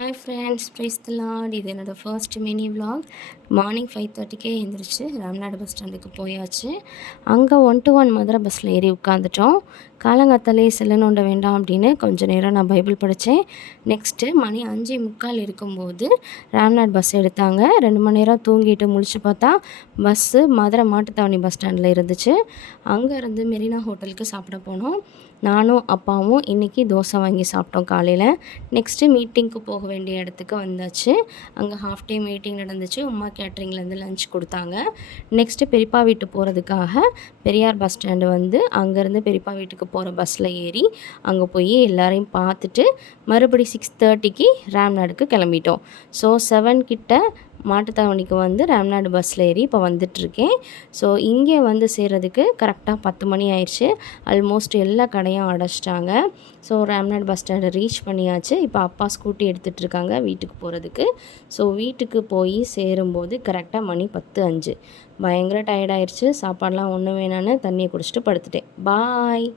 Hi friends, price தி Lord. இது என்னோடய first mini vlog. Morning 5:30க்கே எழுந்திரிச்சு ராம்நாடு பஸ் ஸ்டாண்டுக்கு போயாச்சு. அங்கே 1-to-1 மதுரை பஸ்ஸில் ஏறி உட்காந்துட்டோம். காலங்காத்தாலே செல்ல நோண்ட வேண்டாம் அப்படின்னு கொஞ்சம் நேரம் நான் பைபிள் படித்தேன். நெக்ஸ்ட்டு மணி 5:45 இருக்கும்போது ராம்நாடு பஸ் எடுத்தாங்க. 2 மணி நேரம் தூங்கிட்டு முழிச்சு பார்த்தா பஸ்ஸு மதுரை மாட்டுத்தாவணி பஸ் ஸ்டாண்டில் இருந்துச்சு. அங்கேருந்து மெரினா ஹோட்டலுக்கு சாப்பிட போனோம். நானும் அப்பாவும் இன்றைக்கி தோசை வாங்கி சாப்பிட்டோம் காலையில். நெக்ஸ்ட்டு மீட்டிங்க்கு போக வேண்டிய இடத்துக்கு வந்தாச்சு. அங்கே ஹாஃப் டே மீட்டிங் நடந்துச்சு. உமா கேட்ரிங்லேருந்து லஞ்ச் கொடுத்தாங்க. நெக்ஸ்ட்டு பெரியப்பா வீட்டு போகிறதுக்காக பெரியார் பஸ் ஸ்டாண்டு வந்து அங்கேருந்து பெரியப்பா வீட்டுக்கு போகிற பஸ்ஸில் ஏறி அங்கே போய் எல்லோரையும் பார்த்துட்டு மறுபடி 6:30க்கு ராம்நாடுக்கு கிளம்பிட்டோம். ஸோ 7 கிட்ட மாட்டுத்தாவணிக்கு வந்து ராம்நாடு பஸ்ஸில் ஏறி இப்போ வந்துட்டுருக்கேன். ஸோ இங்கே வந்து சேர்றதுக்கு கரெக்டாக 10 மணி ஆயிடுச்சு. ஆல்மோஸ்ட் எல்லா கடையும் அடைச்சிட்டாங்க. ஸோ ராம்நாடு பஸ் ஸ்டாண்டை ரீச் பண்ணியாச்சு. இப்போ அப்பா ஸ்கூட்டி எடுத்துகிட்டு இருக்காங்க வீட்டுக்கு போகிறதுக்கு. ஸோ வீட்டுக்கு போய் சேரும்போது கரெக்டாக மணி 10:05. பயங்கர டயர்டாயிடுச்சு. சாப்பாடெலாம் ஒன்றும் வேணான்னு தண்ணியை குடிச்சிட்டு படுத்துட்டேன். பாய்.